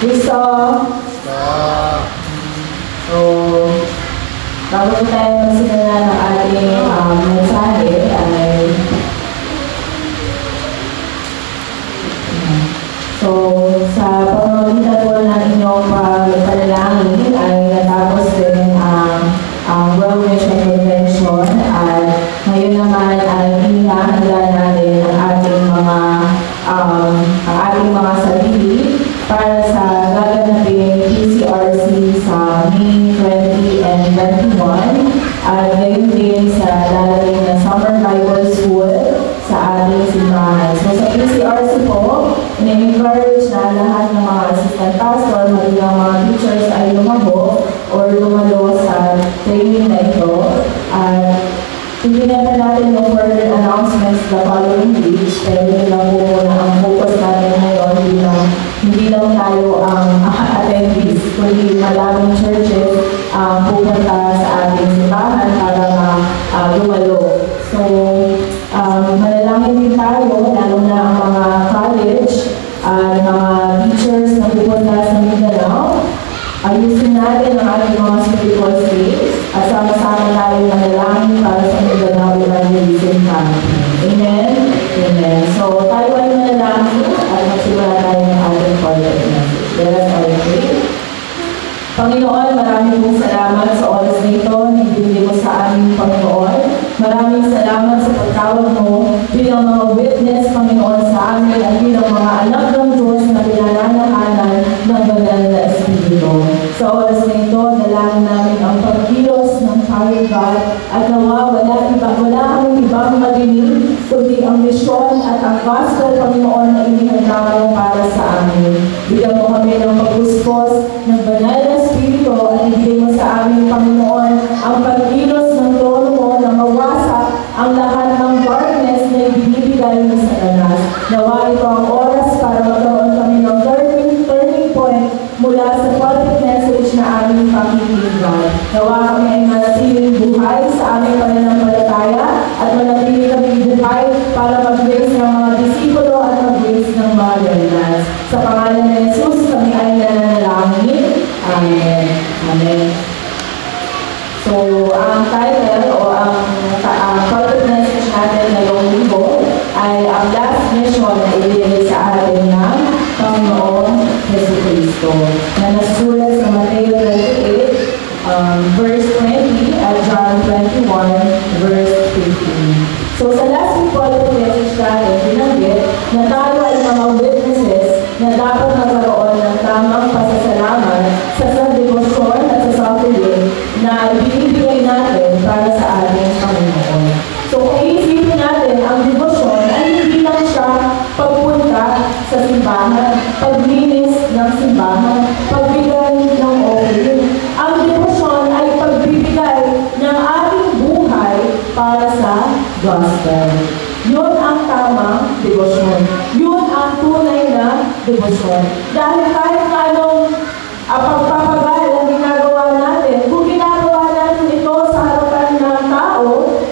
Gusto? So, bago tayo magsimula ng ating mensahe ay sa pamamagitan po ng inyong panalangin ay natapos din ang World Mission Convention at ngayon naman ay inihahanda natin ang ating mga sarili para sa gaganapin PCRC sa May 20 and 21 at ngayon din sa darating na Summer Bible School sa ating simbahan. So sa PCRC po, in-encourage na lahat ng mga assistant pastor, maging ang mga teachers ay lumabo or lumalo sa training na ito. At hindi naman natin yung further announcements the following weeks, pero yun lang po muna ang focus natin ngayon hindi lang tayo ang attendees, kundi maraming churches pupunta sa ating simbahan para lumalo. So, manalangin din tayo, lalo na ang mga college, mga teachers na pupunta sa Mindanao. Ayusin natin ang ating mga spiritual state at sama-sama tayo manalangin para sa Mindanao Evangelism Camp. Amen? Amen. So, tayo ay manalangin at magsimula tayo ng ating corporate message. Let us all pray. Panginoon, maraming pong salamat sa oras na ito na ibinigay mo sa aming Panginoon. Maraming salamat sa pagtawag mo bilang mga witness, Panginoon, sa amin at bilang mga anak ng Diyos na pinananahanan ng banal na Espiritu. Sa oras na ito, dalangin namin ang pagkilos ng Child God at nawa wala kaming ibang madinig kundi ang misyon at ang gospel, Panginoon, na inihanda mo para sa amin. Bigyan mo kami ng pagpuspos ng banal na Espiritu at ibigay mo sa amin, Panginoon, ang pagkilos ng trono mo na mawasak ang lahat ng darkness na ibinibigay mo sa Satanas. Nawa ito ang oras para magkaroon kami ng turning point mula sa public message na aming pakikinggan. Nawa kami ay manatiling buhay sa aming pananampalataya at manatiling kami buhay para mag-raise ng mga disipulo at mag-raise ng mga learners. Sa pangalan ng Jesus, kami ay nananalangin. Amen. Amen. So, ang title o ang corporate message natin ngayong linggo ay ang last mission na ibigay sa atin ng Panginoong Jesucristo na nasulat sa Mateo 28, verse 20 at John 21, verse 15. So, sa last corporate message natin, binanggit na tayo ay mga witnesses na dapat nagkaroon ng tamang pasasalamat sa devotion at sa suffering na ibinibigay natin para sa ating Panginoon. So, kung iisipin natin, ang devotion ay hindi lang siya pagpunta sa simbahan, paglinis ng simbahan, pagbigay ng offering. Ang devotion ay pagbibigay ng ating buhay para sa gospel. Yun ang tamang devotion. Yun ang tunay na devotion. Dahil kahit na anong pagpapagal ang ginagawa natin, kung ginagawa natin ito sa harapan ng tao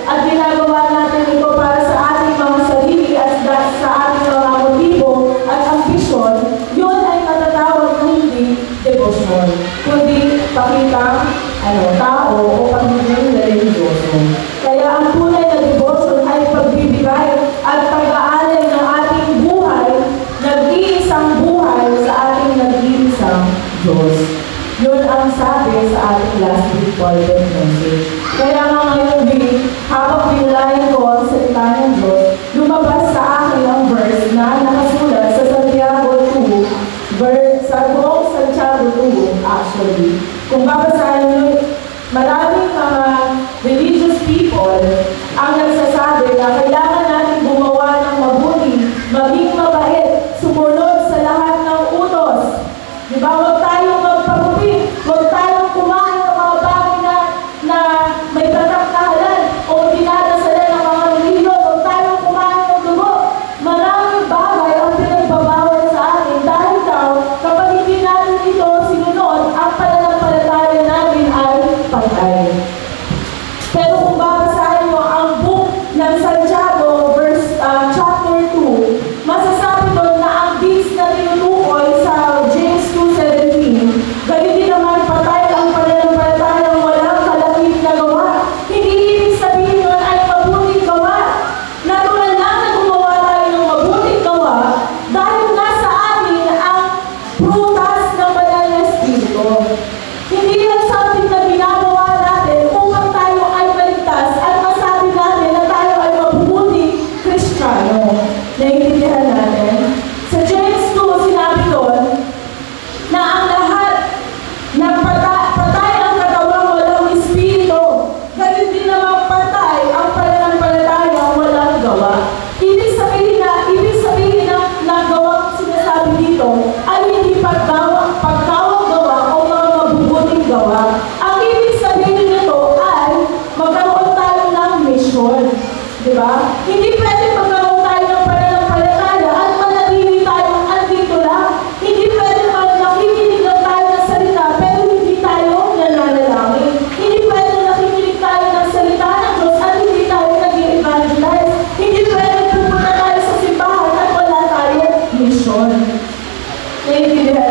at ginagawa natin ito para sa ating mga sarili at sa ating mga motibo at ambisyon, yun ay matatawag na hindi devotion, kundi pakitang tao o pagiging religyoso. Kaya ang tunay na devotion ay pagbibigay at pag-aalay ng ating buhay, nag-iisang buhay sa ating nag-iisang Diyos. Yun ang sabi sa ating last week corporate message. Kaya nga ngayon din, habang binulayan ko ang salita ng Diyos, lumabas sa akin ang verse na nakasulat sa Santiago 2, sa buong Santiago 2, actually. Kung babasahin nyo, maraming mga religious people ang nagsasabi na kailangan natin gumawa ng mabuti, maging mabait, sumunod sa lahat ng utos. Diba? Huwag tayong magpagupit, huwag tayong kumain ng mga bagay na may tatak na halal o dinadasalan ng mga reliyon, huwag tayong kumain ng dugo. Maraming bagay ang pinagbabawal sa atin dahil daw kapag hindi natin ito sinunod, ang pananampalataya natin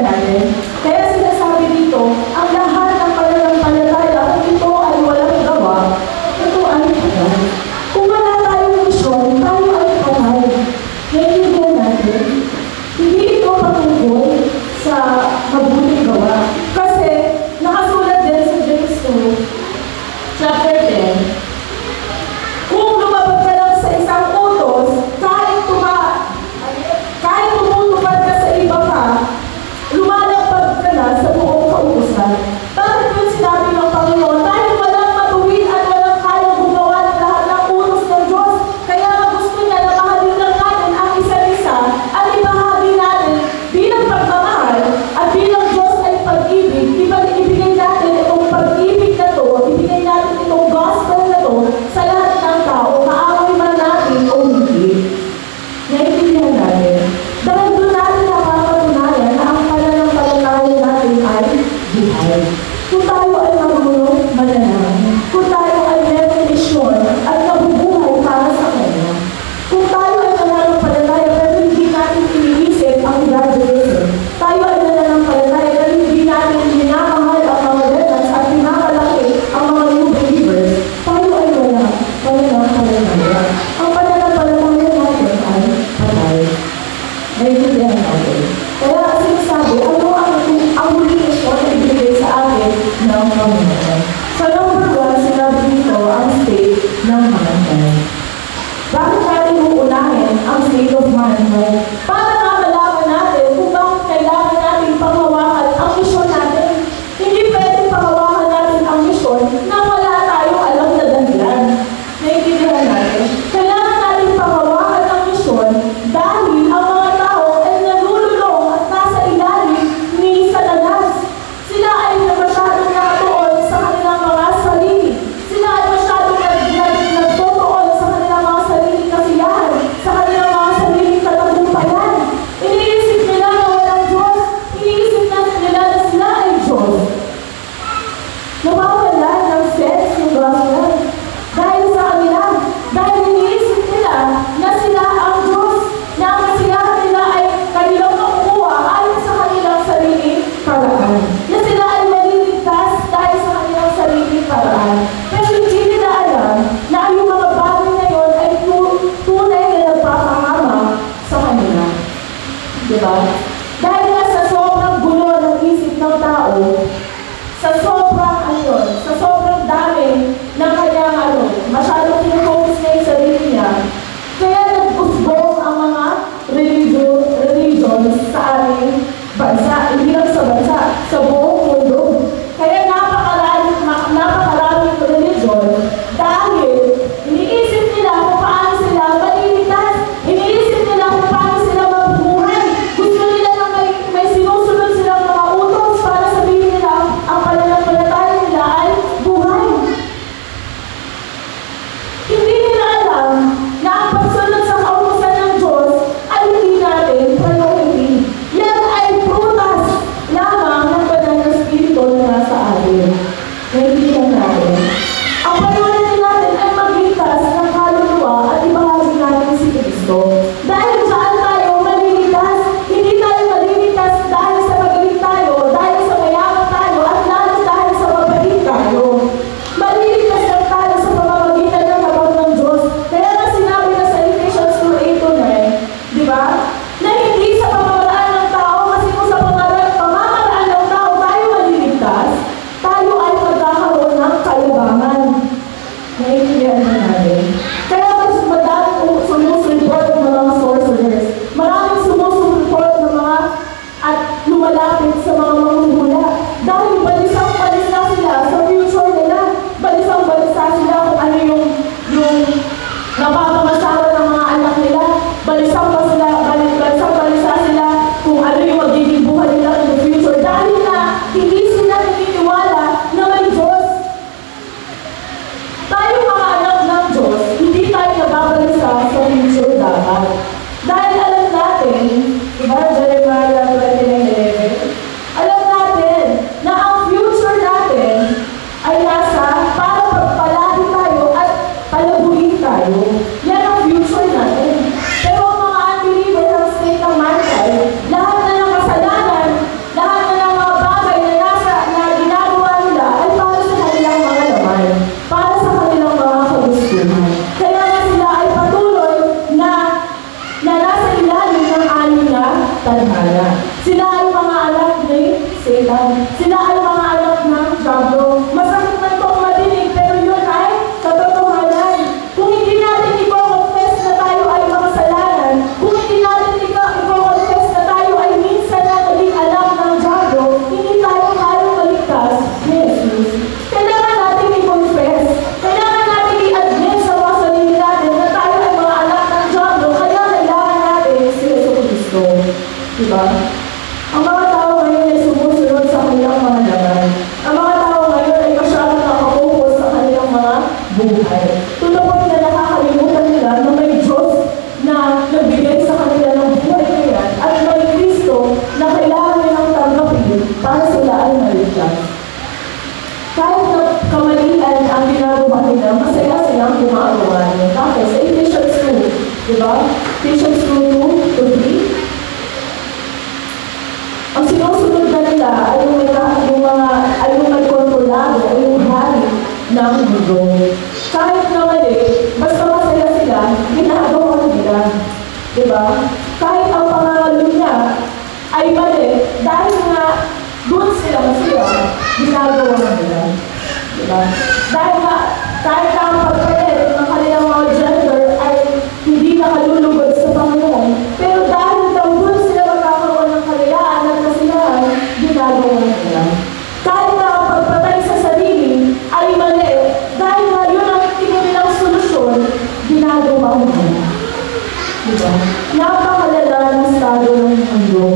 natin? Kaya sinasabi dito, ang lahat ng pananampalataya, kung ito ay walang gawa, ito ay patay. Kung wala tayong misyon, tayo ay patay. Naiintindihan natin? Hindi ito patungkol sa mabuting gawa. Kasi, nakasulat din sa James 2, chapter 10, kung lumabag ka lang sa isang utos, kahit tumutupad ka sa iba pa, lumalagpag ka na sa buong kautusan. Bakit yung sinabi ng Panginoon? Dahil walang matuwid at walang kayang gumawa ng lahat ng utos ng Diyos. Kaya gusto niya na mahalin lang natin ang isa't isa at ibahagi natin bilang pagmamahal at bilang Diyos ay pag-ibig. Ibigay natin itong pag-ibig na to, ibigay natin itong gospel na to sa lahat ng tao, kaaway man natin o hindi. Naiintindihan natin. Dahil doon natin napapatunayan na ang pananampalataya natin ay buhay. Kung tayo ay marunong manalangin, kung tayo ay meron misyon at nabubuhay para sa Kanya, kung tayo ay nananampalataya pero hindi natin iniisip ang graduation, tayo ay nananampalataya pero hindi natin minamahal ang mga veterans at pinapalaki ang mga new believers, tayo ay wala pananampalataya. Ang pananampalataya natin ay patay. Naiintindihan natin. Kaya sinasabi, ano ang huling misyon na ibigay sa atin ng Panginoon? So number 1, sinabi dito ang state ng mananampalataya. Bakit natin uunahin ang state of mananampalataya? Para nga malaman natin kung bakit kailangan natin panghawakan ang misyon natin. Hindi pwedeng panghawakan natin ang misyon na wala tayong alam na dahilan. Naiintindihan natin? Kailangan natin panghawakan ang misyon dahil ang mga tao ay nalululong at nasa ilalim ni Satanas. Sila ay masyadong nakatuon sa kanilang mga sarili. Sila ay masyadong nagtutuon sa kanilang mga sarili kasiyahan, sa kanilang mga sarili katagumpayan. kasakitan. Sila ay mga anak ng diablo. Masakit man itong madinig, pero yun ay katotohanan. Kung hindi natin i-confess na tayo ay makasalanan, kung hindi natin i-confess na tayo ay minsan na naging anak ng diablo, hindi tayo kayang maligtas ni Jesus. Kailangan natin i-confess. Kailangan natin i-admit sa mga sarili natin na tayo ay mga anak ng diablo, kaya kailangan natin si Jesucristo. Diba? Ang mga tao ngayon ay sumusunod sa kanilang mga laman. Ang mga tao ngayon ay masyadong nakapokus sa kanilang mga buhay. Tulad na nakakalimutan nila na may Diyos na nagbigay sa kanila ng buhay na yan at may Kristo na kailangan nilang tanggapin para sila ay maligtas. Kahit na kamalian ang ginagawa nila, masaya silang gumagawa niya. Tapos sa Ephesians 2, diba? Ephesians 2:2-3. Ang sinusunod na nila ay yung nagkontrolado o yung hari ng mundo. Kahit na mali, basta masaya sila, ginagawa nila. Diba? Kahit ang pangangalo niya ay mali, dahil nga doon sila masaya, ginagawa nila. Diba? Dahil nga, kahit na ang pagpalit ng kanilang mga gender ay hindi nakalulugod sa Panginoon, pero dahil daw doon sila magkakaroon ng kalayaan at kasiyahan, ginagawa nila. Kahit na ang pagpatay sa sarili ay mali, dahil nga yun ang tingin nilang solusyon, ginagawa nila. Diba? Napakalala ng estado ng mundo.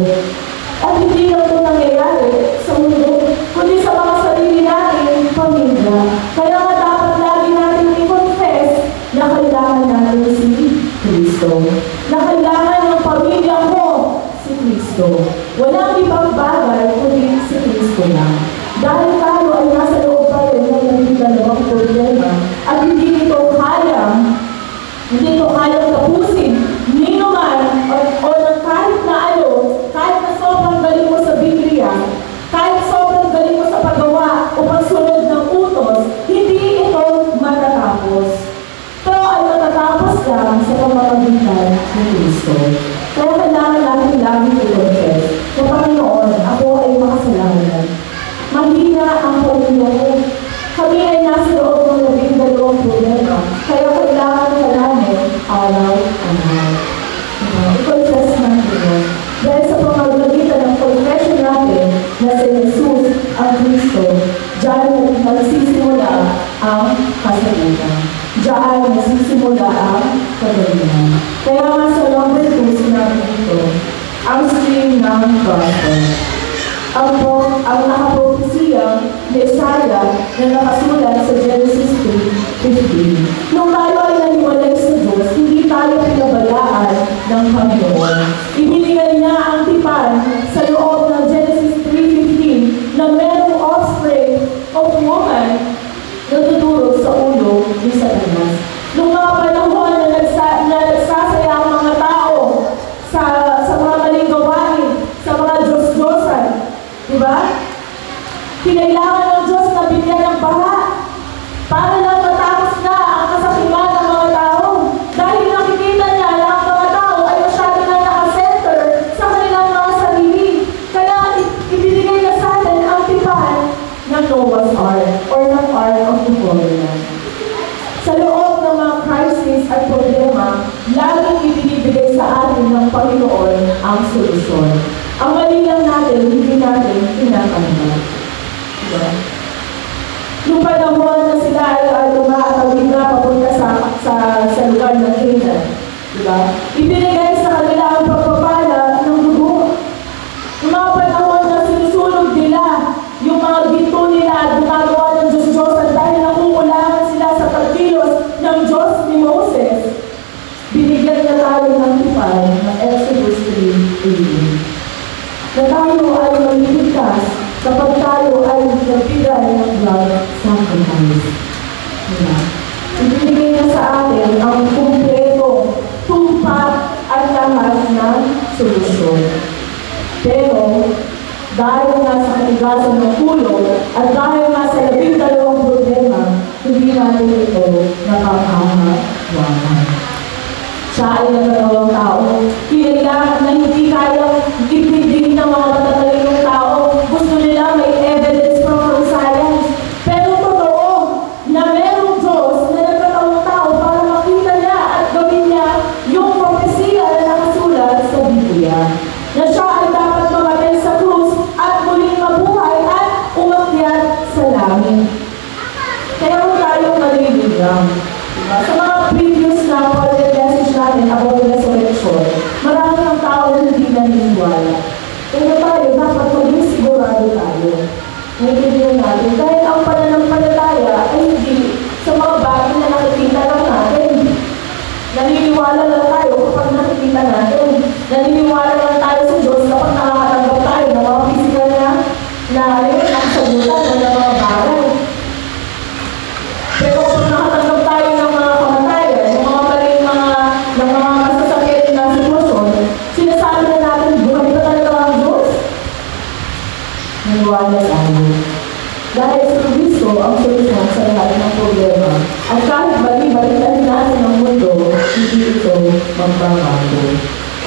At hindi lang ito nangyayari sa mundo, kundi sa mga sarili natin, pamilya. Kaya nga dapat lagi natin i-confess na kailangan natin si Kristo. Na kailangan ng pamilya mo si Kristo. Walang ibang bagay kundi si Kristo lang. Dahil tayo ay nasa loob pa rin ng naging-dalawang problema at hindi ito kayang tapusin ni naman o ng kahit na ano, kahit na sobrang galing mo sa Biblia, kahit sobrang galing mo sa paggawa o pagsunod ng utos, hindi ito matatapos. Ito ay matatapos lang sa pamamagitan ng Kristo. Kaya kailangan natin lagi i-confess na Panginoon, ako ay makasalanan. Mahina ang pamilya ko. Kami ay nasa loob ng naging-dalawang problema. Kaya kailangan ka namin araw-araw. I-confess natin yun. Dahil sa pamamagitan ng confession natin na si Jesus ang Kristo, diyan nagsisimula ang kasagutan. Diyan nagsisimula ang kagalingan. Kaya nga sa number 2, sinabi dito, ang stream ng gospel. Ang nakapropesiyang Messiah na nakasulat sa Genesis 3:15. Nung tayo ay naniwalay sa Diyos, hindi tayo pinabayaan ng Panginoon. Ibinigay niya ang tipan sa loob ng Genesis 3:15 na merong offspring of woman na tutulog sa ulo ni Satanas. Nung mga panahon na nagsasaya ang mga tao sa mga maling gawain, sa mga Diyos-Diyosan, diba? Kinailangan ng Diyos na bigyan ng baha para lang matapos na ang kasakiman ng mga tao. Dahil nakikita niya na ang mga tao ay masyado na nakasenter sa kanilang mga sarili. Kaya ibinigay na sa atin ang tipan ng Noah's Ark or ng Ark of the Covenant. Sa loob ng mga crisis at problema, laging ibinibigay sa atin ng Panginoon ang solusyon. Ang mali lang natin, hindi natin tinatanggap. Diba? Nung panahon na sila ay tumatawid na papunta sa lugar ng Canaan, diba? Ibinigay sa kanila ang pagpapala ng dugo. Yung mga panahon na sinusunog nila, yung mga ginto nila at gumagawa ng Diyos-Diyosan dahil nakukulangan sila sa pagkilos ng Diyos ni Moses, binigyan na tayo ng tipan ng Exodus 3:18. Na tayo ay maliligtas kapag tayo ay nagbigay ng blood sacrifice. Diba? Ibinigay na sa atin ang kumpleto, tumpat at lahat ng solusyon. Pero, dahil nga sa katigasan ng ulo at dahil nga sa 12 problema, hindi natin ito nakakahawakan. Siya ay nagkatawang tao. Kailangan na hindi kayang ipindigin ng mga matatalinong tao. Gusto nila Maniwala tayo. Dahil sa Kristo ang solusyon sa lahat ng problema. At kahit bali-balikan natin ang mundo, hindi ito magbabago.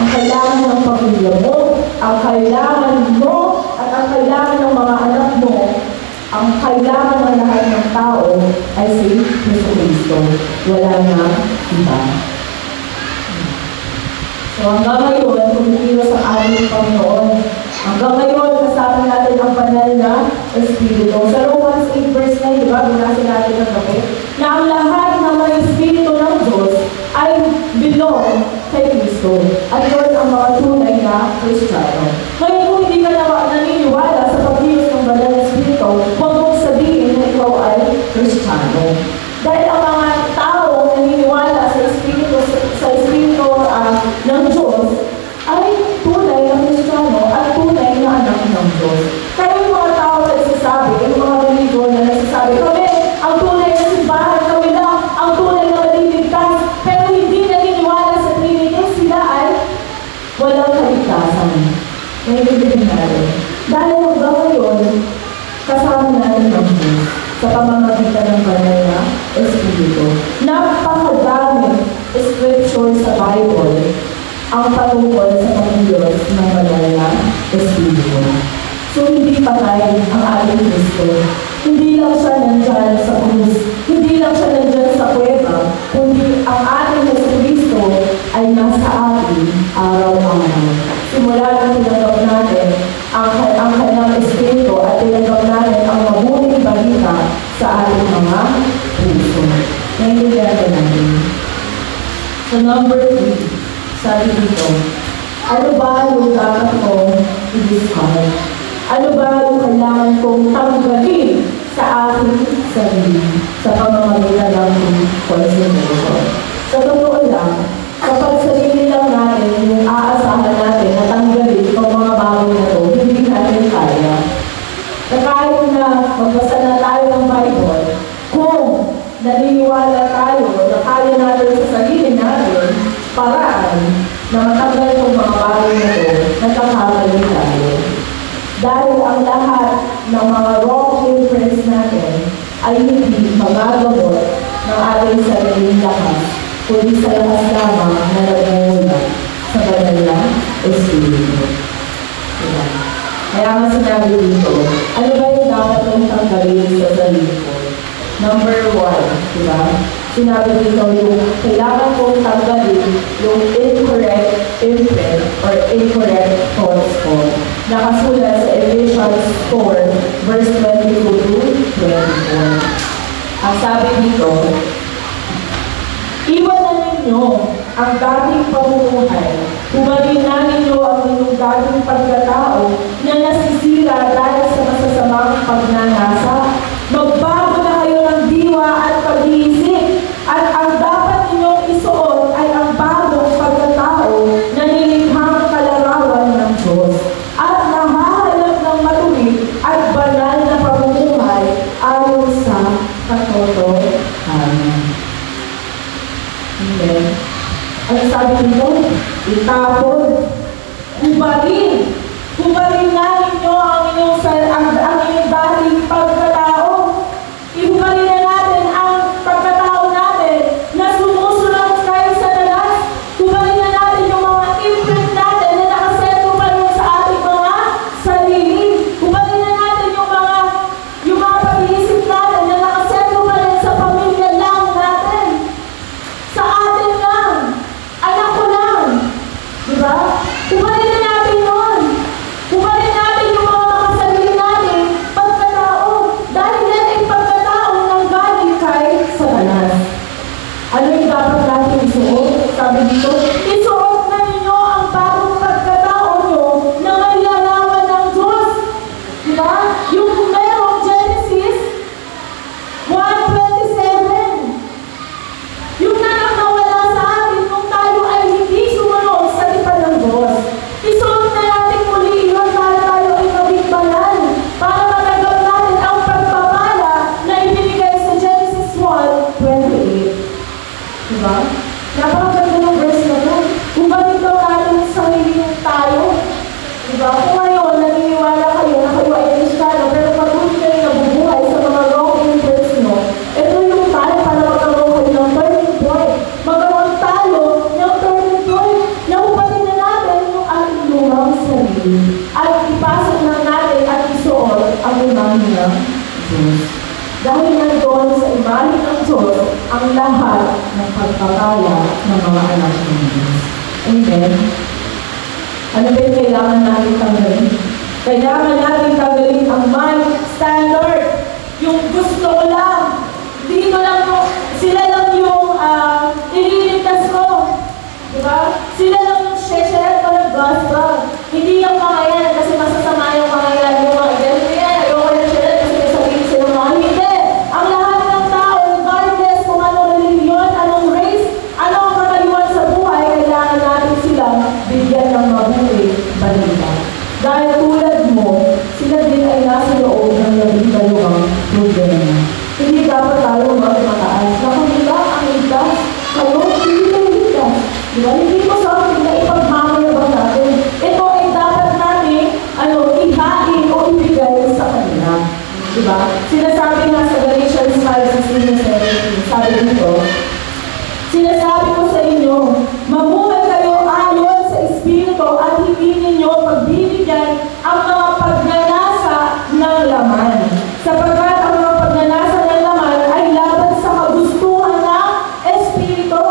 Ang kailangan ng pamilya mo, ang kailangan mo, at ang kailangan ng mga anak mo, ang kailangan ng lahat ng tao ay si Kristo. Wala na iba. So hanggang ngayon, kumikilos ang ating Panginoon. Hanggang ngayon, kasama natin ang banal na Espiritu. Sa Romans 8 verse 9, di ba, binasin natin ng gabi, na ang lahat ng mga Espiritu ng Diyos ay belong kay Kristo. At yun ang mga tunay na Kristiyano. Ngayon, kung hindi ka naniniwala sa pagkilos ng banal na Espiritu, huwag mong sabihin na ikaw ay Kristiyano. Dahil ang mga tao naniniwala sa Espiritu ng Diyos ay tunay na Kristiyano at tunay na anak ng Diyos. Kaya yung mga tao na nagsasabi, yung mga religion na nagsasabi, kami ang tunay na simbahan, kami lang ang tunay na maliligtas, pero hindi naniniwala sa Trinity, sila ay walang kaligtasan. Naiintindihan natin. Dahil hanggang ngayon, kasama natin ng Diyos sa pamamagitan ng banal na Espiritu. Napakadami scripture sa Bible ang patungkol sa pag-Diyos ng banal na Espiritu. So, hindi patay ang ating Kristo. Hindi lang siya nandyan sa krus. Hindi lang siya nandyan sa kuweba. Kundi ang ating Kristo ay nasa atin araw-araw. Simula nang tinanggap natin ang kanyang Espiritu at tinanggap natin ang mabuting balita sa ating mga puso. Naiintindihan natin. So, number 3, sabi dito, ano ba yung dapat kong i-discover? Ano ba yung kailangan kong tanggalin sa aking sarili sa pamamagitan ng concentration? Sa totoo lang, kapag sarili lang natin yung aasahan natin na tanggalin itong mga bagay na ito, hindi natin kaya. Na kahit na magbasa na tayo ng Bible, kung naniniwala tayo na kaya natin sa sarili natin, paraan na matanggal itong mga bagay na ito, nagkakamali tayo. Dahil ang lahat ng mga wrong imprints natin ay hindi magagamot ng ating sariling lakas, kundi sa lakas lamang na nagmumula sa banal na Espiritu. Diba? Kaya nga sinabi dito, ano ba yung dapat kong tanggalin sa sarili ko? Number 1, diba? Sinabi dito yung kailangan kong tanggalin yung incorrect imprint or incorrect thoughts ko. Nakasulat sa Ephesians 4, verse 22 to 24. Ang sabi dito, iwanan ninyo ang dating pamumuhay. Huwagin ninyo ang inyong dating pagkatao na nasisira dahil sa masasamang pagnanasa. Magbago na kayo ng diwa at pag-iisip. At ang dapat ninyong isuot ay ang bagong pagkatao na nilikhang kalarawan ng Diyos. At nahahanap ng matuwid at banal na pamumuhay ayon sa katotohanan. Amen. Ang sabi nito, itapon, hubarin. Hubarin na ninyo ang inyong dating pagkatao. Ihubarin na natin ang pagkatao natin na sumusunod kay Satanas. Hubarin na natin yung mga imprint natin na nakasetro pa rin sa ating mga sarili. Hubarin na natin yung mga pag-iisip natin na nakasetro pa rin sa pamilya lang natin. Sa atin lang. Anak ko lang. Diba? imahe ng Diyos. Dahil nandoon sa imahe ng Diyos ang lahat ng pagpapala ng mga anak ng Diyos. Amen? Ano ba yung kailangan natin tanggalin? Kailangan natin tanggalin ang my standard. Yung gusto ko lang. Dito lang ko, sila lang yung ililigtas ko. Diba? Sila lang yung share ko ng gospel. Hindi yung mga yan kasi masasama yung mga yan. Yung mga yan, ayoko yung share kasi may sabihin sila mga hindi. Ang lahat ng tao, regardless kung anong religion, anong race, anong kakaliwan sa buhay, kailangan natin silang bigyan ng mabuti balita. Dahil tulad mo, sila din ay nasa loob ng labing-dalawang problema. Hindi dapat tayo magmataas. Nakamila ang ligtas, kayo hindi kayo ligtas. Diba? Hindi ko sa akin na ipagmamayabang natin. Ito ay dapat natin ihain o ibigay sa kanila. Diba? Sinasabi nga sa Galatians 5:16-17, sabi dito, sinasabi ko sa inyo, mamuhay kayo ayon sa Espiritu at hindi ninyo pagbibigyan ang mga pagnanasa ng laman. Sapagkat ang mga pagnanasa ng laman ay laban sa kagustuhan ng Espiritu.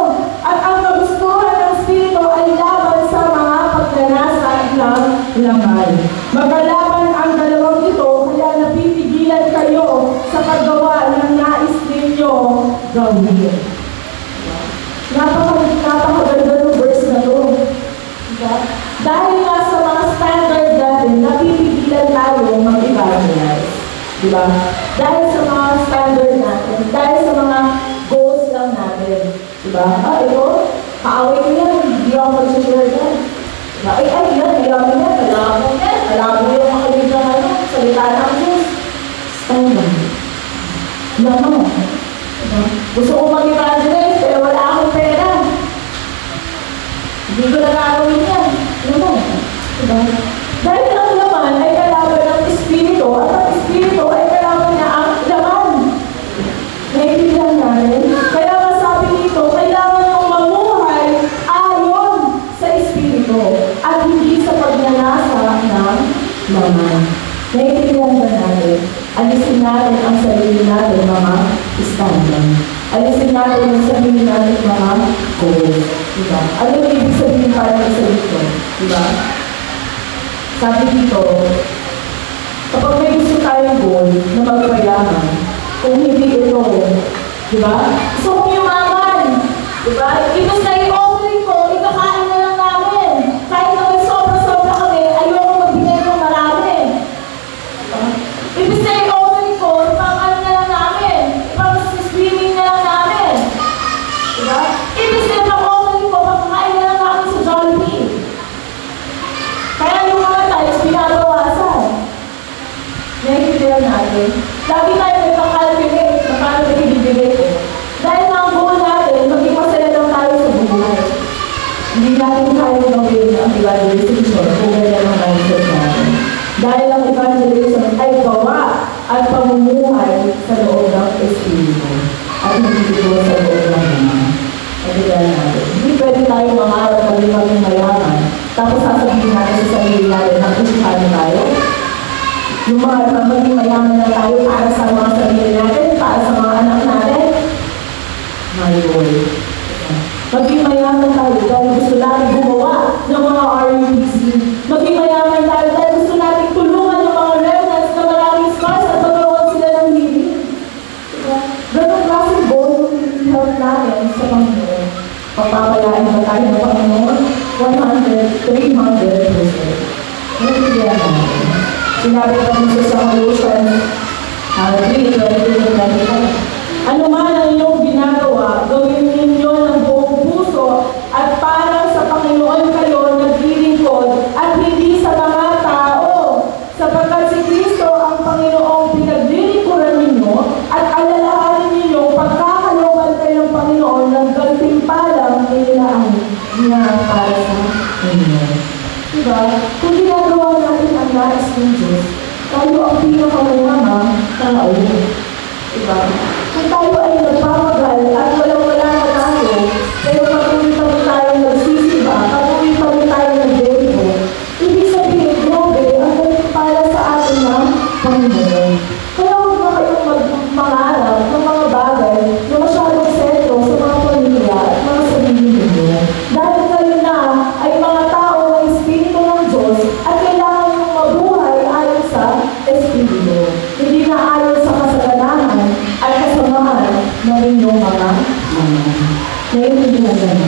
At ang kagustuhan ng Espiritu ay laban sa mga pagnanasa ng laman. Magkalaban ang dalawang ito, kaya napipigilan kayo sa paggawa ng nais ninyo gawin. Napakaganda ng verse na ito. Diba? Dahil nga sa mga standard natin, napipigilan tayo mag-evangelize. Diba? Dahil sa mga standard natin, dahil sa mga goals lang natin. Diba? Ito, kaaway ko yan, hindi ako mag-share yan. Diba? Ay, yan, kailangan yan, kailangan mo yan, kailangan mo yung makalimutan salita ng Diyos. Standard. Lamang. Diba? Gusto ko mag-evangelize, pero wala akong pera. Hindi ko nagagawin yan. Lamang. Diba? Dahil ang laman ay kalaban ng Espiritu at ang Espiritu ay kalaban niya ang laman. Naiintindihan natin? Kaya masabi dito, kailangan yung mamuhay ayon sa Espiritu at hindi sa pagnanasa ng laman. Naiintindihan ba natin? Alisin natin ang sarili natin mga standard. Alisin natin ang sarili natin mga goals. Diba? Ano yung ibig sabihin para sa dito? Diba? Sabi dito, kapag may gusto tayong goal na magpayaman, kung hindi ito, di ba? Gusto kong yumaman, di ba? Ibig na i-offering ko, ikakain na lang namin. Kahit na may sobra-sobra kami, ayoko magbigay ng marami. Diba? Ibig na i-offering ko, ipang-ano na lang namin, ipang-swimming na lang namin. Diba? Ibig na ipang-offering ko, pagkakain na lang namin sa Jollibee. Kaya yung mga times, binabawasan. Naintindihan natin. Lagi tayo may pang-calculate na paano nagibibigay ko. Dahil ang goal natin, maging masaya lang tayo sa buhay. Hindi natin tayo gawin ang evaluation kung ganyan ang mindset natin. Dahil ang evaluation ay gawa at pamumuhay sa loob ng Espiritu. At hindi dito sa loob ng mga. Naintindihan natin. Hindi pwede tayo mangarap maging mayaman. Tapos sasabihin natin sa sarili natin na kusihan tayo. Yung mga maging mayaman na tayo para sa mga sarili natin, para sa mga anak natin. My Lord. Maging mayaman tayo dahil gusto natin gumawa ng mga RUBC. Maging mayaman tayo dahil gusto natin tulungan ng mga remnants na maraming scars at magawa sila ng healing. Ganun klaseng goal yung help natin sa Panginoon. Pagpapalain ba tayo ng Panginoon? 100, 300%. Naintindihan natin. Sinabi pa dito sa Colossians 3:22. Ano man ang iyong ginagawa, gawin ninyo ng buong puso at parang sa Panginoon kayo naglilingkod at hindi sa mga tao. Sapagkat si Kristo ang Panginoong pinaglilingkuran ninyo at alalahanin ninyo pagkakalooban kayo ng Panginoon ng gantimpalang inilaan niya para sa inyo. Diba? Kung ginagawa natin ang nais ng Diyos, tayo ang pinakamayamang tao. Diba? Kung tayo ay nagpamagal at walang-wala na tayo, pero patuloy pa rin tayo nagsisiba, patuloy pa rin tayo nag-debo, ibig sabihin, grabe, ang galing para sa atin na Panginoon. Kaya huwag na kayong magpangarap ng mga bagay na masyadong sentro sa mga pamilya at mga sarili ninyo. Dahil kayo na ay mga tao ng Espiritu ng Diyos at kailangan yung mabuhay ayon sa Espiritu. Hindi na ayon sa kasalanan at kasamaan ng inyong mga ngayon hindi na natin.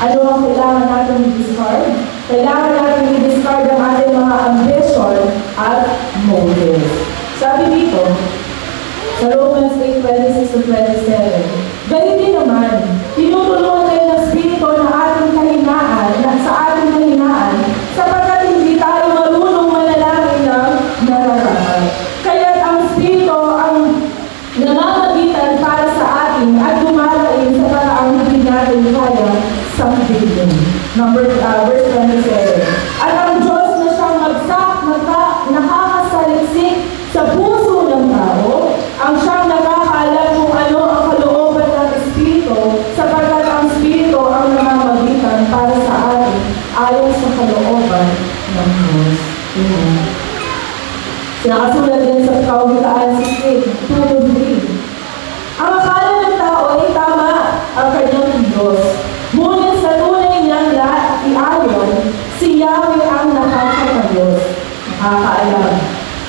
Ano ang kailangan natin i-discard? Kailangan natin i-discard ang ating mga ambition at motive. Sabi dito, sa Romans 8:26-27, ganun din naman, tinutulungan kayo ng Espiritu na ating kahinaan, sa ating kahinaan, sapagkat hindi tayo marunong manalangin ng nararapat. Kaya ang Espiritu ang namamagitan para sa atin at dumarain sa paraang hindi natin kaya sambihin. Verse 27. At ang Diyos na siyang nakakasaliksik sa puso ng tao, ang siyang nakakaalam kung ano ang kalooban ng Espiritu, sapagkat ang Espiritu ang namamagitan para sa atin ayon sa kalooban ng Diyos. Sinakasulat din sa Kawikaan 16:2-3. Ang akala ng tao ay tama ang kanyang Diyos. Ngunit sa tunay niyang iayon, si Yahweh ang nakakatagos, nakakaalam.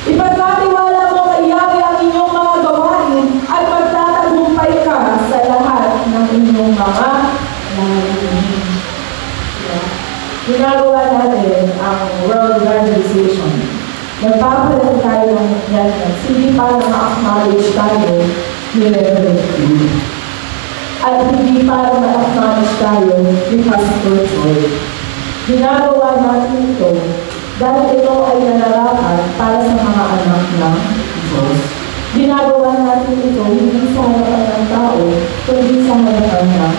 Ipagkatiwala mo kay Yahweh ang inyong mga gawain at magtatagumpay ka sa lahat ng inyong mga layunin. Ginagawa natin ang World Evangelization. Nagpapalag tayo ng yan, hindi para ma-acknowledge tayo ni Reverend King. At hindi para ma-acknowledge tayo ni Pastor Joy. Ginagawa natin ito dahil ito ay nararapat para sa mga anak ng Diyos. Ginagawa natin ito hindi sa harapan ng tao, kundi sa harapan ng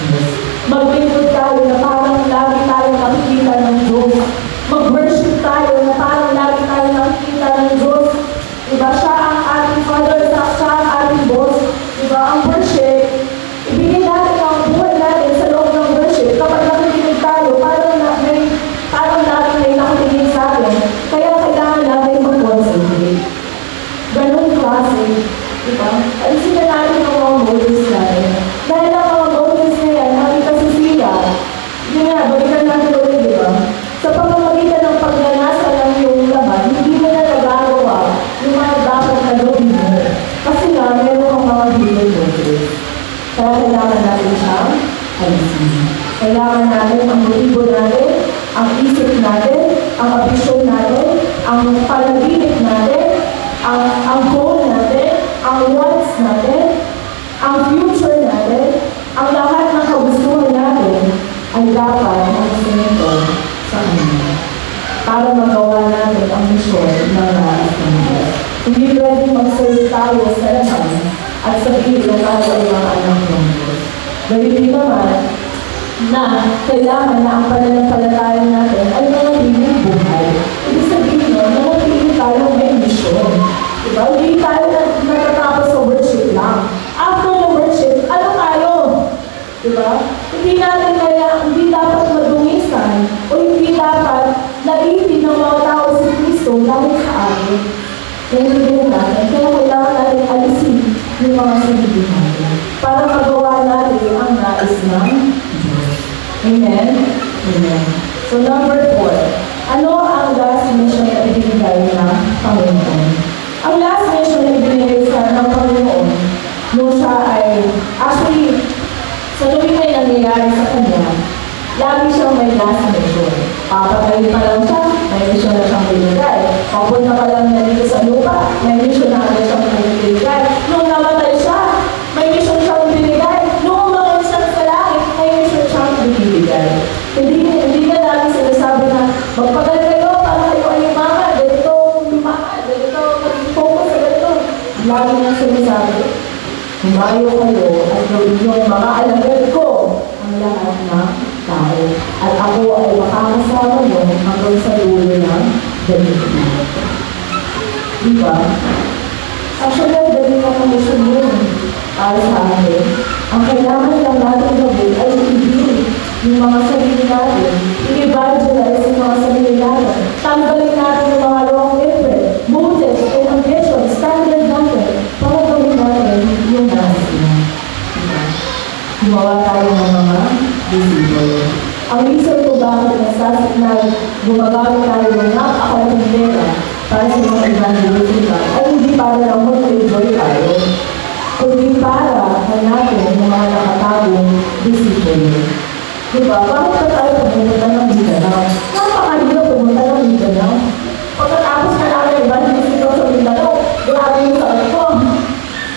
Diyos. Maglingkod tayo na parang lagi tayo nakikita ng Diyos. Mag-worship tayo na parang lagi tayo nakikita ng Diyos. Diba siya ang ating Father, siya ang ating Boss. Diba ang worship, ibigay natin ang buhay natin sa loob ng worship. Kapag nakikinig tayo, parang lagi may nakikinig sa atin. Kaya kailangan natin mag-concentrate. Ganun klase. Diba? Alisin na natin ang mga motives natin. Dahil ang mga motives na yan, nakita si Sila. Yun nga, balikan natin ulit, diba? Sa pamamagitan ng pagnanasa ng iyong laban, hindi mo na nagagawa yung mga dapat na gawin mo. Kasi nga, meron kang mga hidden motives. Kaya kailangan natin siyang alisin. Kailangan natin ang motibo natin, ang isip natin, ang ambisyon natin, ang panaginip natin, ang goal natin, ang wants natin, ang future natin, ang lahat ng kagustuhan natin ay dapat makasunod sa Kanya para magawa natin ang misyon ng nais ng Diyos. Hindi pwedeng mag-serve tayo sa laman at sabihin na tayo ay mga anak ng Diyos. Gawin naman na kailangan na ang pananampalataya natin ay manatiling buhay. Ibig sabihin nun, manatiling tayo may misyon. Diba? Hindi tayo natatapos sa worship lang. After the worship, ano tayo? Diba? Hindi dapat madumisan o hindi dapat naitin ng mga tao si Kristo dahil sa atin. Naitin natin. Kaya kailangan natin alisin yung mga sarili natin para magawa natin ang nais ng Diyos. Amen? Amen. So number 4, ano ang last mission na ibinigay ng Panginoon? Ang last mission na ibinigay ng Panginoon, nung siya ay, actually, sa tuwing may nangyayari sa Kanya, lagi siyang may last mission. Papatayin pa lang siya, may mission na siyang binigay. Papunta pa lang niya dito sa lupa, may mission na agad siyang binigay. Nung namatay siya, may mission siyang binigay. Nung umalis siya sa langit, may mission siyang binigay. Hindi na lagi sinasabi na, magpagal kayo para kayo ay umangat, ganito lumaan, ganito mag-focus sa ganito. Lagi niya sinasabi, humayo kayo at gawin yung mga alagad ko ang lahat ng tao. At ako ay makakasama mo hanggang sa dulo ng daigdig. Diba? Actually, ang dali na komisyon yun para sa akin. Ang kailangan lang natin gawin ay i-build yung mga sarili natin. I-evangelize yung mga sarili natin. Tanggalin natin yung mga wrong effort, motives, evangelism lang ay hindi para lang mag-enjoy tayo, kundi para hanapin yung mga nakatagong disipulo. Diba? Bakit ka tayo pumunta ng Mindanao? Napakahirap pumunta ng Mindanao. Pagkatapos ka namin evangelism sa Mindanao, grabe yung sabi ko.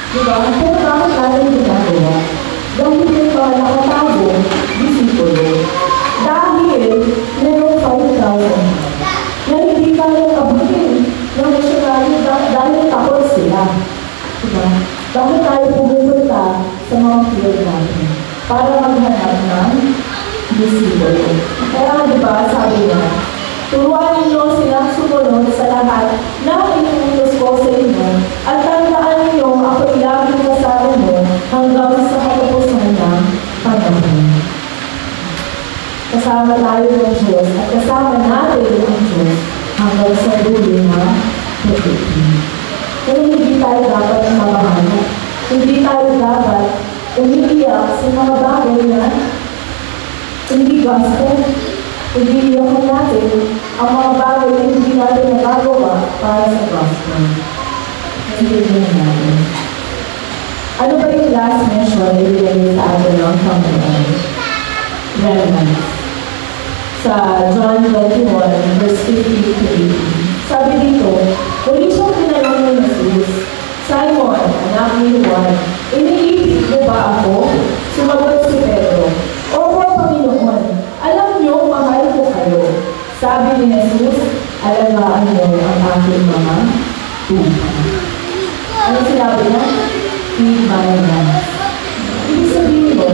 Diba? Pero bakit natin ginagawa? Dahil yung mga nakatagong disipulo. Dahil meron 5,000 na hindi kaya kabutin ng missionary dahil tapos sila. Diba? Bakit tayo pumunta sa mga field natin? Para maghanap ng disipulo. Kaya diba, sabi niya, turuan ninyo silang sumunod sa lahat na inuutos ko sa inyo at tandaan ninyo ako ilaging kasama mo hanggang sa katapusan ng panahon. Kasama tayo ng Diyos at kasama natin ang Diyos hanggang sa dulo na pagdating. Kaya hindi tayo dapat mabahala. Hindi tayo dapat umiiyak sa mga bagay na hindi gospel. Hindi iyakan natin ang mga bagay na hindi natin nagagawa para sa gospel. Hindi din natin. Ano ba yung last mention na ibigay sa atin ng Panginoon? Remnants. Sa John 21, verse 50 to 80. Sabi dito, muli siyang tinanong ni Jesus, Simon, anak ni Juan, iniibig mo ba ako? Sumagot si Pedro, Opo, Panginoon, alam niyo, mahal ko kayo. Sabi ni Jesus, alagaan mo ang aking mga tupa. Ano sinabi niya? Feed my lambs. Ibig sabihin mo,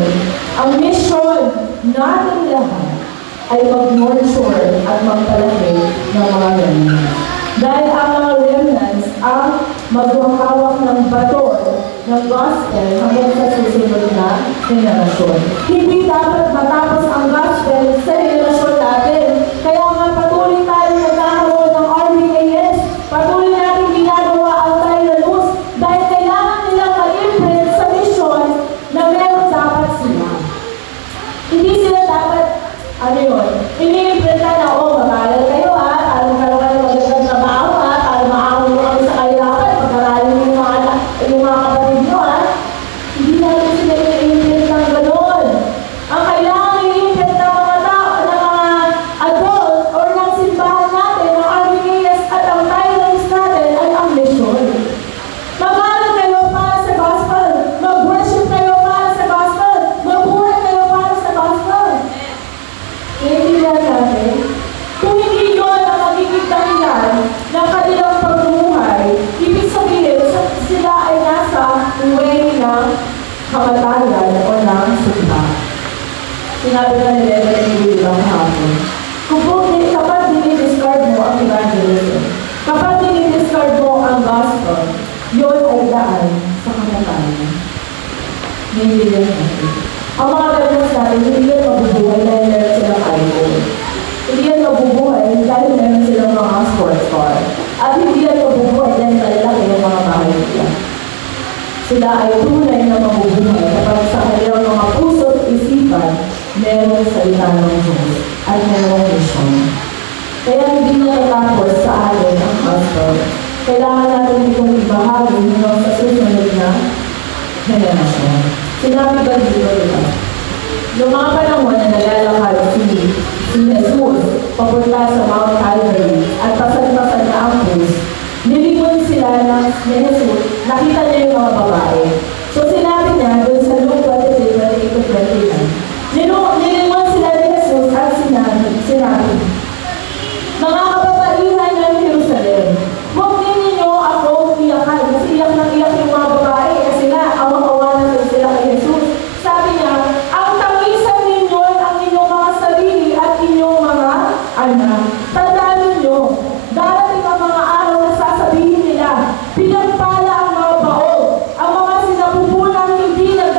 ang mission natin lahat ay mag-nurture at magpalaki ng mga remnants. Dahil ang mga remnants ang maghahawak ng baton ng gospel hanggang sa susunod na henerasyon. Hindi dapat matapos ang gospel sa henerasyon natin. Kaya nga patuloy tayo nagkakaroon ng RBAS, patuloy natin ginagawa ang Tyrannus dahil kailangan nilang ma-imprint sa mission na meron dapat sila. Hindi sila dapat, ano yun, ini-imprint na, mag-aaral kayo para magkaroon kayo magandang trabaho para maahon nyo kami sa kahirapan, pagkaralin yung mga kapatid nyo Hindi natin sila ini-imprint ng gano'n. Ang kailangan ini-imprint ng mga tao, ng mga adult, or ng simbahan natin, ng RBAS at ang Tyrannus natin ay ang mission. Mag-aaral kayo para sa gospel, mag-worship kayo para sa gospel, mag-buhay kayo para sa gospel. Naiintindihan natin? Kung hindi yun ang magiging dahilan ng kanilang pagbuhay, ibig sabihin sila ay nasa way ng kamatayan o ng sumpa. Sinabi na ni Reverend William kahapon, kapag dinidiscard mo ang evangelism, kapag dinidiscard mo ang gospel, yun ay daan sa kamatayan. Naiintindihan natin. Ang mga ganun natin, hindi yan mabubuhay dahil meron silang iPhone. Hindi yan mabubuhay dahil meron silang mga sports car. At hindi yan mabubuhay dahil malalaki yung mga bahay nila. Sila ay tunay na mabubuhay kapag sa kanilang mga puso at isipan, meron salita ng Diyos at merong mission. Kaya hindi na natapos sa atin ang gospel. Kailangan natin itong ibahagi hanggang sa susunod na henerasyon. Sinabi ba dito diba? Noong mga panahon na nalalakad si Jesus papunta sa Mount Calvary at pasad-pasad na ang krus, nilingon sila ni Jesus, nakita niya yung mga babae. So sinabi niya doon sa Luke 23:28-29, nilingon sila ni Jesus at sinabi, mga kababaihan ng Jerusalem, huwag din ninyo ako iyakan kasi iyak ng iyak yung mga babae kasi nga awang-awa na sila kay Jesus. Sabi niya, ang tangisan ninyo ang inyong mga sarili at inyong mga anak. Tandaan ninyo, darating ang mga araw na sasabihin nila, pinagpala ang mga baog, ang mga sinapupunang hindi nag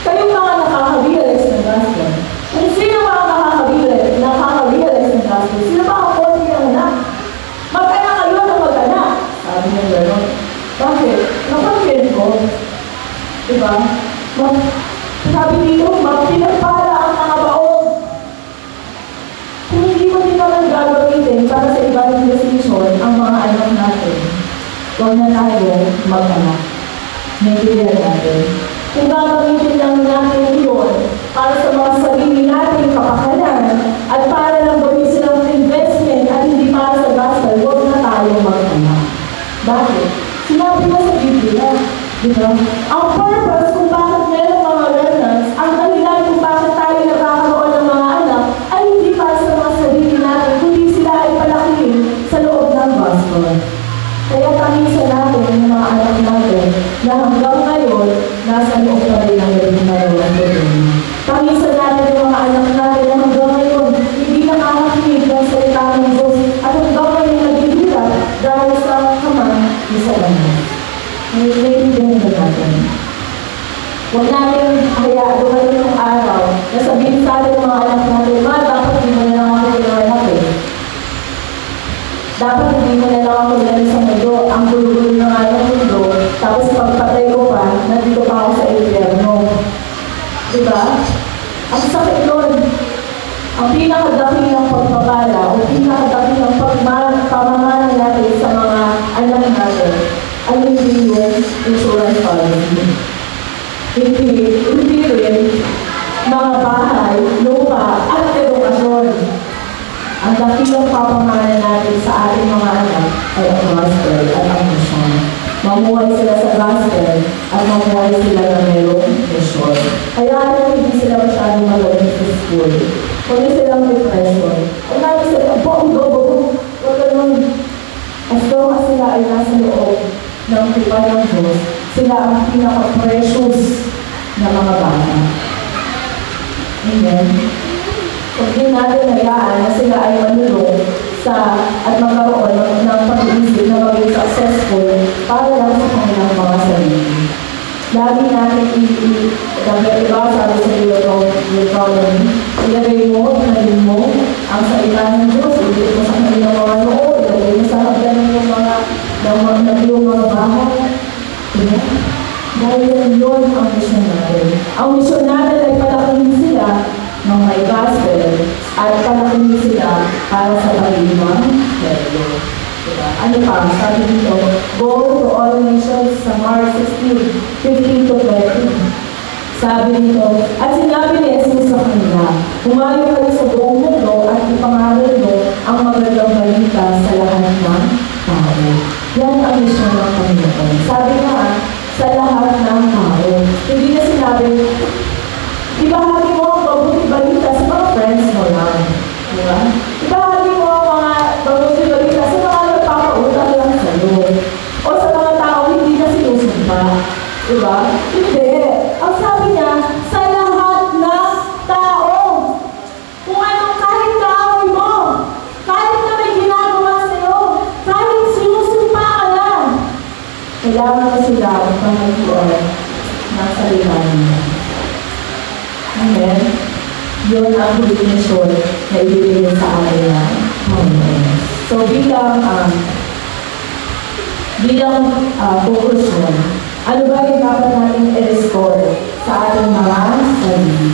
Kayong mga nakaka-realize ng gospel. Kung sino mga nakaka-realize ng gospel, sino ba ang konti ng anak? Mag-anak kayo ng mag-anak. Sabi niya gano'n. Bakit? Napag-feel ko. Diba? Sabi dito, pinagpala ang mga baon. Kung hindi mo din naman gagamitin para sa ibang desisyon ang mga anak natin, huwag na tayo mag-anak. Naintindihan natin. Kung gagamitin lang natin yun para sa mga sarili natin kapakanan at para lang gawin silang investment at hindi para sa gospel, huwag na tayo mag-anak. Bakit? Sinabi mo sa Biblia, di ba? Ang purpose kung bakit meron mga remnants, ang dahilan kung bakit tayo nakakaroon ng mga anak, ay hindi para sa mga sarili natin, kundi sila ay palakihin sa loob ng gospel. Kaya tangisan natin yung mga anak natin na hanggang ngayon, nasa loob pa rin ang galing na yun. Tangisan natin yung mga anak natin na hanggang ngayon, hindi nakakakinig ng salita ng Diyos at hanggang ngayon naghihirap dahil sa kamay ni Satanas. Naiintindihan na natin. Huwag natin hayaan dumating ng araw na sabihin sa atin ng mga anak natin, ma, dapat hindi mo na lang ako kailangan natin. Dapat hindi mo na lang ako kailangan sa mundo, ang gulo-gulo ng alam mundo, tapos pagpatay ko pa, nandito pa ako sa impyerno. Diba? Ang sakit nun. Ang pinakadakilang pagpapala o pinakadakilang pamamanan natin sa mga anak natin ay hindi yung insurance policy. Hindi rin mga bahay, lupa, at edukasyon. Ang dakilang papamanan natin sa ating mga anak ay ang gospel at ang mission. Mamuhay sila sa gospel at mamuhay sila na mayroong mission. Kaya hindi sila masyadong magaling sa school. Kung silang depression, ang namin sila, buong-buong, huwag ganun. As long as sila ay nasa loob ng tipa ng Diyos, sila ang pinaka-precious na mga bata. Amen. Kung din natin hayaan na sila ay manulong at magkaroon ng pag-iisip na maging successful para lang sa kanilang mga sarili. Lagi natin iba sabi sa Deuteronomy, ilagay mo, inalim mo ang salita ng Diyos, ilagay mo sa kanilang mga noo, ilagay mo sa hagdan ng mga bahay. Dahil yun ang mission natin. Ang mission natin ay palakihin sila ng may gospel at palakihin sila para sa pag-ibang level. Ano pa? Sabi dito, go to all nations sa Mark 16:15-20. Sabi dito, at sinabi ni Jesus sa kanila, humayo kayo sa buong mundo at ipangaral mo ang magandang balita sa lahat ng tao. Yan ang mission ng Panginoon. Sabi nga, sa lahat ng tao. Hindi na sinabi, ibahagi mo ang mabuting balita sa mga friends mo lang. Diba? Ibahagi mo ang mga mabuting balita sa mga nagpapautang lang sa iyo. O sa mga tao hindi na sinusumpa. Diba? Hindi. Ang sabi niya, sa lahat ng tao. Kung anong kahit kaaway mo, kahit na may ginagawa sa iyo, kahit sinusumpa ka lang, kailangan na sila ang panghagian ng salita niya. Amen? Yun ang mission na ibigay sa akin na Panginoon. So bilang conclusion, ano ba yung dapat natin i-restore sa ating mga sarili?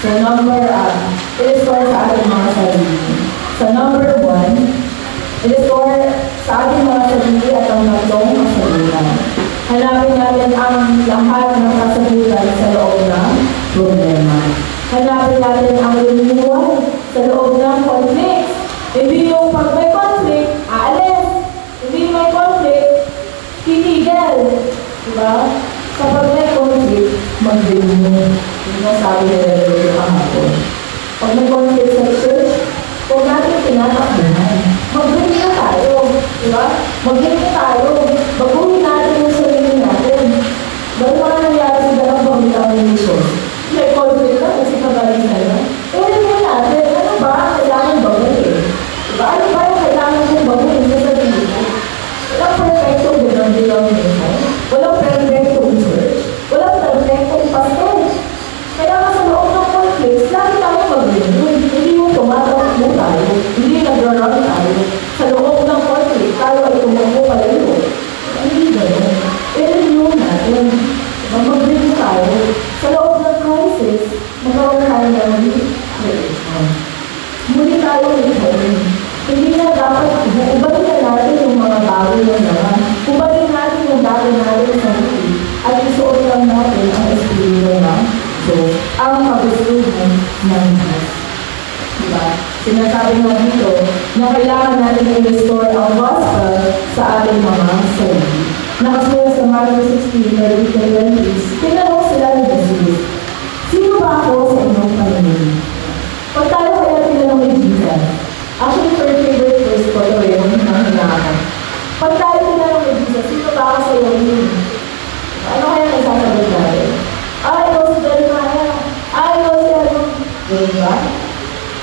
So i-restore sa ating mga sarili. So number 1, i-restore sa ating mga sarili at ang tatlong kasagutan. Hanapin natin ang lahat ng kasagutan sa loob ng problema. Hanapin natin ang lumuwan sa loob ng conflict. Hindi yung pag may conflict, aalis. Hindi may conflict, titigil. Diba? Kapag may conflict, mag-remove. Yung sabi nila dito kahapon. Pag may conflict sa church, huwag natin tinatakbuhan. Mag-bring na tayo. Diba? Mag-bring na tayo. Baguhin natin yung sarili natin. Dahil mga nangyari sa dalang pagkakang mission. May conflict na kasi kagaling na yun. Tingnan natin, ano ba kailangan baguhin? Diba? Ano ba yung kailangan kong baguhin sa sarili ko? Walang perfectong denomination. Walang perfectong church. Walang perfectong pastor. ang kagustuhan ng Diyos. Diba? Sinasabi nga dito na kailangan natin i-restore ang gospel sa ating mga sarili. Nakasulat sa Matthew 16:30-20, tinanong sila ni Jesus, sino ba ako sa inyong paningin? Pag tayo kaya tinanong ni Jesus, actually, favorite verse ko ito yung hinahinakan. Pag tayo tinanong ni Jesus, sino ba ako sa iyo? Ano kaya nagsasagot natin? Ikaw si Jeremiah. Ikaw si ano? Diba?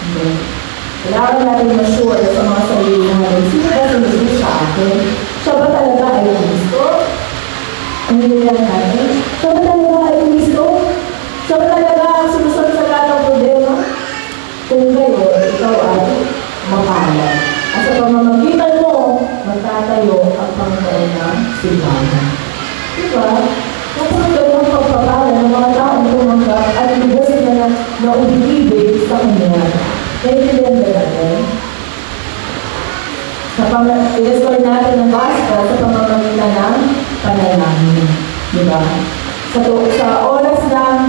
Hindi. Kailangan natin ma-sure sa mga sarili natin, sino ba si Jesus sa atin? Siya ba talaga ay Kristo? Ano nila natin? Siya ba talaga ay Kristo? Siya ba talaga ang solusyon sa lahat ng problema? Kung kayo, ikaw ay mapalad. At sa pamamagitan mo, magtatayo ang Panginoon ng simbahan. Diba? Napakaganda ng pagpapala ng mga taong tumanggap at lubos na umibig sa Kanya. Naiintindihan ba natin? I-restore natin ang gospel sa pamamagitan ng panalangin. Diba? Sa oras ng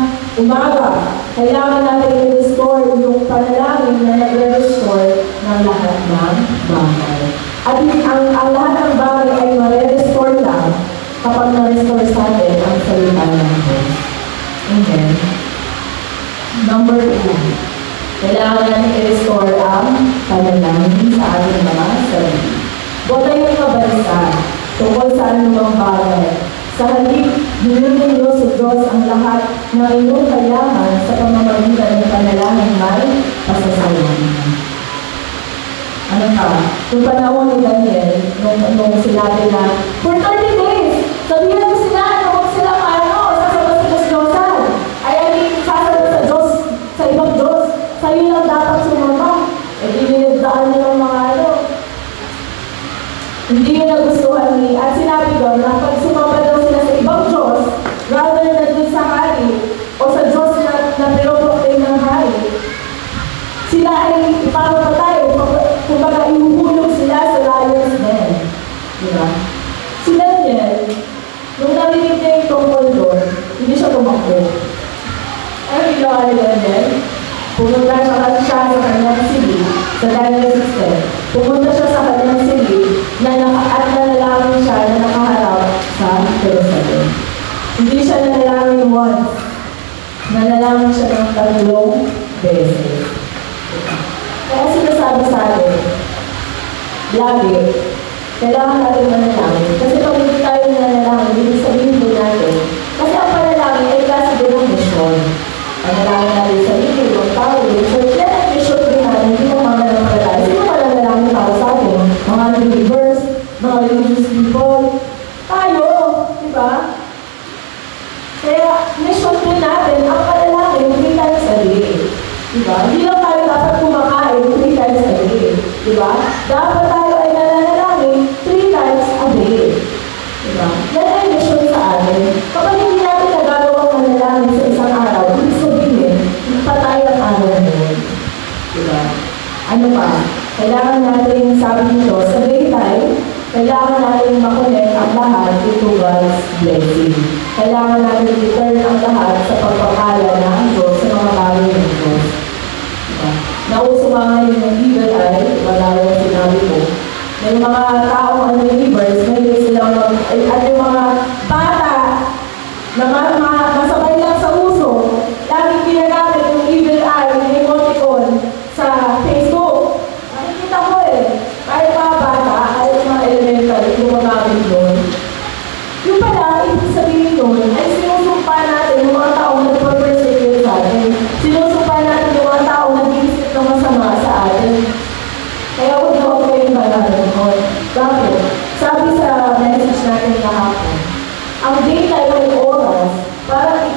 umaga, kailangan natin i-restore yung panalangin na nag-restore ng lahat ng bagay. At ang lahat ng bagay ay ma-restore lang kapag na-restore sa atin ang salita ng Diyos. Amen. Number 2. Kailangan natin i-restore ang panalangin sa ating mga sarili. Wala yung kabansa tungkol sa anumang bagay. Sa halip, hinunin niyo sa Diyos ang lahat ng inyong kailangan sa pamamagitan ng panalangin may pasasalamat. Ano ka? Yung panahon ni Daniel, nung sinabi na, for 30 days, sabihin mo sila, huwag sila sasabat sa Diyos-Diyosan. Sasabat sa Diyos, sa ibang Diyos. Sa'yo lang dapat sumama. Dinidaan nyo ng mga hindi nyo nagustuhan ni, at sinabi doon na pag sumama daw sila sa ibang Diyos, rather na dun sa hari, o sa Diyos na pinopoclaim ng hari, sila ay ipapapatay, kumbaga ihuhulog sila sa lion's den. Diba? Si Daniel, nung narinig niya yung tungkol doon, hindi siya tumakbo. Ano ginawa ni Daniel? Pumunta siya sa kanyang silid, sa Daniel 6:10. Pumunta siya sa kanyang silid at nanalangin siya na nakaharap sa Jerusalem. Hindi siya nanalangin once. Nanalangin siya ng 3 beses. Kaya sinasabi sa atin, lagi, kailangan natin manalangin. Kasi pag hindi tayo nanalangin, hindi sabihin po natin. Kasi ang panalangin ay klase din ng mission. Panalangin natin sa libro, ang tao, yung church, yan ang mission din natin, hindi mo mga nanalangin. Sino pa nanalangin para sa atin? Mga believers, mga religious people, tayo, di ba? Kaya mission din natin, ang panalangin, hindi tayo sarili. Di ba? Hindi lang tayo dapat kumakain, hindi tayo sarili. Di ba? Dapat tayo ay nananalangin 3 times a day. Di ba? Yan ay mission sa atin. Kapag hindi natin nagagawang manalangin sa isang araw, ibig sabihin, patay ang araw ngayon. Di ba? Ano pa? Kailangan natin, sabi nito, sa daytime, kailangan natin makonect ang lahat into God's blessing. Kailangan natin return ang lahat sa pagpapala na ang Diyos sa mga bagay ng Diyos. Diba? Nauso nga ngayon yung evil eye, wala yung sinabi ko. May mga taong unbelievers, may silang at yung mga bata na masabay lang sa uso, laging ginagamit yung evil eye, yung emoticon sa Facebook. Nakikita ko kahit mga bata, kahit mga elementary, gumagamit doon. Yung pala, ibig sabihin doon, ay sinusumpa natin yung mga taong nagpa-persecute sa atin. Sinusumpa natin yung mga taong nag-iisip ng masama sa atin. Kaya huwag na huwag kayong gagawin mo. Bakit? Sabi sa message natin kahapon, ang daytime ay oras para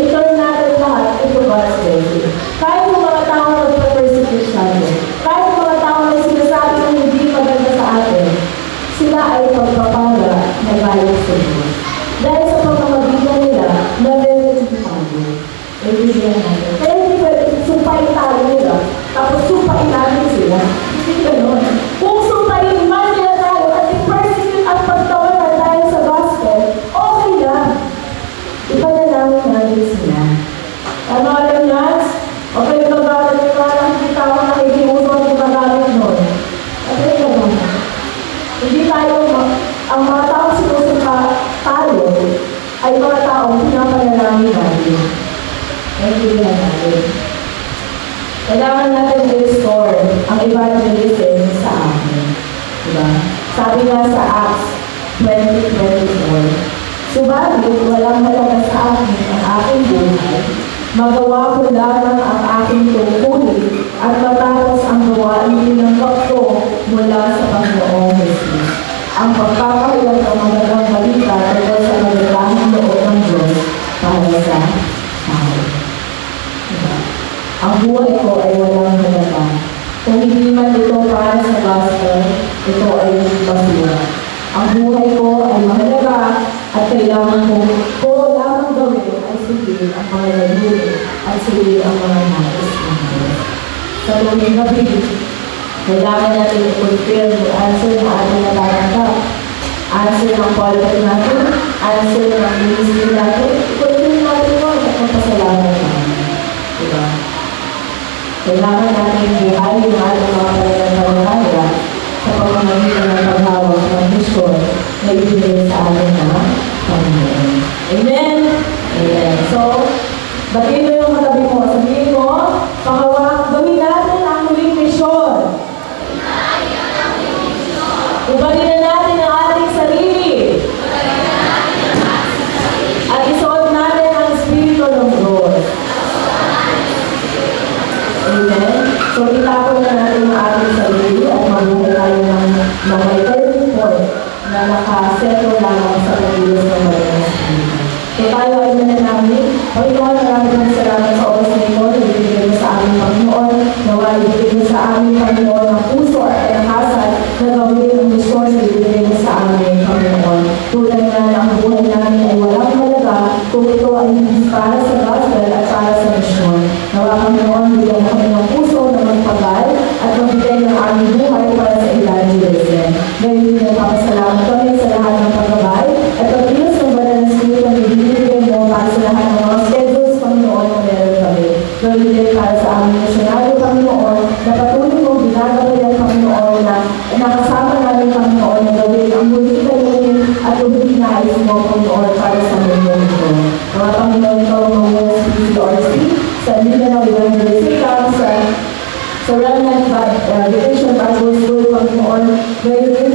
i-turn natin lahat into God's blessing. Kahit yung mga taong nagpa-persecute sa atin, kahit yung mga taong na sinasabi ng hindi maganda sa atin, sila ay pagpapala na galing sa Diyos. Dahil sa pagmamagitan nila, na-benefit tayo. Ibigyan natin. Kaya hindi pwede sumpain tayo nila, tapos sumpain natin sila. Hindi gano'n. Kung sumpain man nila tayo at i-persecute at pagtawanan tayo sa gospel, okay lang. Ipanalangin natin sila. Tama pagpilihan natin. Kailangan natin i-restore ang evangelism sa amin. Diba? Sabi nga sa Acts 20:24, "Subalit walang halaga sa akin ang aking buhay. Magawa ko lamang ang aking tungkulin at matapos ang gawain tinanggap ko mula sa Panginoong Jesus. Ang pagpapahayag ng magandang balita tungkol sa magandang loob ng Diyos para sa tao." Diba? Ang buhay ko ay walang halaga. Kung hindi man ito para sa gospel, ito ay basura. Ang buhay ko ay mahalaga at kailangan ko lamang gawin ay sundin ang mga layunin at sundin ang mga nais ng Diyos. Sa tuwing gabi, kailangan natin i-fulfill yung answer na ating natatanggap. Answer ng pulpit natin, answer ng ministry natin, i-fulfill natin mo at magpasalamat natin. Diba? Kailangan natin buhay yung ating mga pananampalataya sa pamamagitan ng paghawak ng misyon na ibigay sa atin na Panginoon. Amen? Amen. So, batiin mo yung katabi mo. Sabihin mo, gawin natin ang muling misyon. Ubalin na natin ang ating sarili. At isuot natin ang Espiritu ng Diyos. Amen? So, itapon na natin ang ating sarili at mabuhay tayo ng may turning point na nakasettle lamang sa pag-iwas ng Banal na Espiritu. So, tayo ay mananamit. Panginoon, maraming salamat sa oras na ito na ibigay mo sa aming Panginoon. Nawa ibigay mo sa aming Panginoon ang puso at kalakasan na gawin ang misyon na ibigay mo sa aming Panginoon. Tulad nga na ang buhay namin ay walang halaga kung ito ay hindi para sa gospel at para sa misyon. Nawa, Panginoon, bigyan mo kami ng puso na magpagal at magbigay ng aming buhay para sa evangelism. Ngayon din nagpapasalamat kami sa lahat ng paggabay at pag-iwas ng Banal na Espiritu na ibigay mo para sa lahat ng mga schedules, Panginoon, na meron kami. Ngayon din para sa aming misyonaryo, Panginoon, na patuloy mong ginagabayan, Panginoon, na nakasama namin, Panginoon, na gawin ang muling layunin at muling nais mo, Panginoon, para sa mundo ito. Mga Panginoon, ito ang mga PCRC, sa Mindanao Evangelism Council, sa Remnant Division Bible School, Panginoon, ngayon